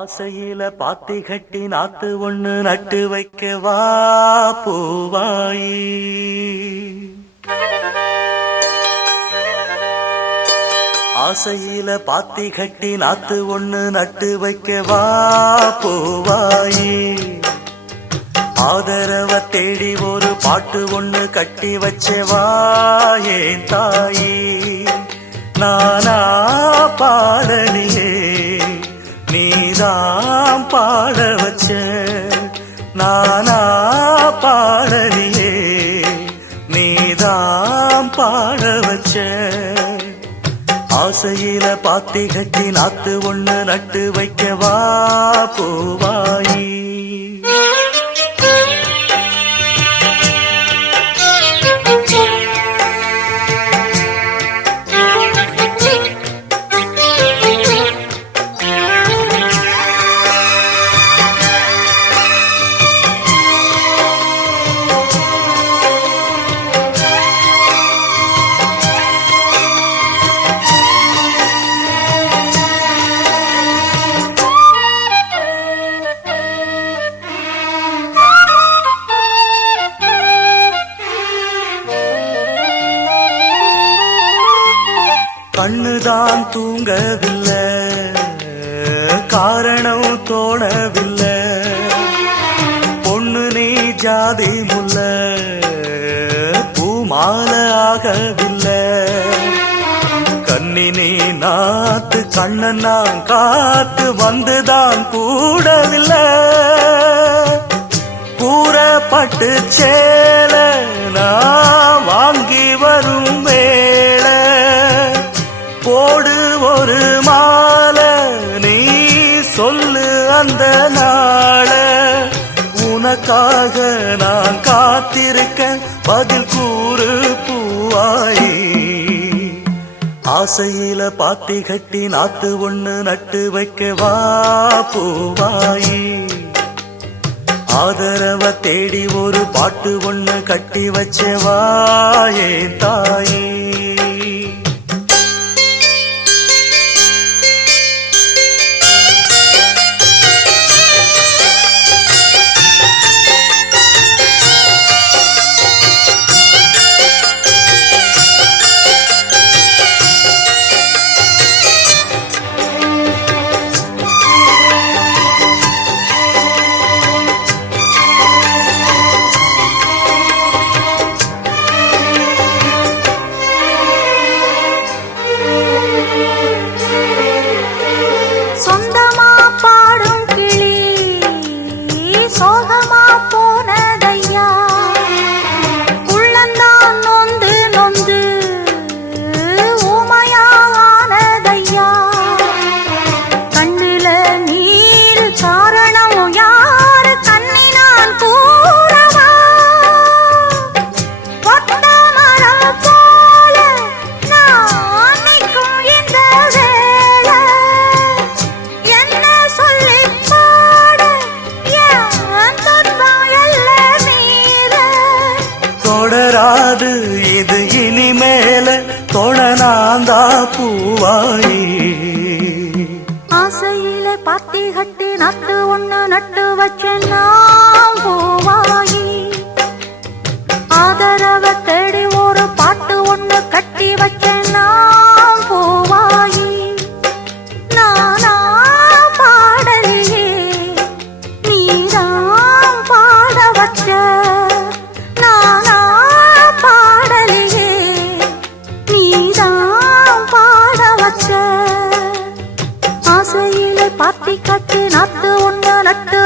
ஆசையில பாத்தி கட்டி நாத்து ஒண்ணு நட்டு வைக்க வா பூவாயி. ஆசையில பாத்தி கட்டி நாத்து ஒண்ணு நட்டு வைக்க வா பூவாயி. ஆதரவ தேடி ஒரு பாட்டு ஒண்ணு கட்டி வச்சவா ஏன் தாயி. நானா பாடலியே நீதான் பாட வச்ச. நானா பாடலியே நீதான் பாட வச்ச. ஆசையில பாத்தி கட்டி நாத்து ஒண்ணு நட்டு வைக்கவா பூவாயி. கண்ணுதான் தூங்கவில்லை, காரணம் தோணவில்லை. பொண்ணு நீ ஜாதி முல்ல, பூமால ஆகவில்லை. கண்ணி நீ நாத்து கண்ணன் நான் காத்து வந்துதான் கூடவில்லை. கூறப்பட்டு சேல நான் வாங்கி வரும் வேளை போடு ஒரு மாலை நீ சொல்லு அந்த நாள. உனக்காக நான் காத்திருக்க பதில் கூறு பூவாயி. ஆசையில பாத்தி கட்டி நாத்து ஒண்ணு நட்டு வைக்கவா பூவாயி. ஆதரவ தேடி ஒரு பாட்டு ஒண்ணு கட்டி வச்சவா ஏன் தாயி. தொடராது இது இனிமேல தொடனாந்தா பூவாயி. ஆசையில பாத்தி கட்டி நட்டு ஒண்ணு நட்டு வச்சேன்னா பூவாயி. ஆதரவ தேடி ஒரு பாட்டு ஒண்ணு கட்டி வச்சேன்னா பூவாயி. நானா பாடலியே நீதான் பாட வச்ச. பாத்தி கட்டி நாத்து ஒண்ணு நட்டு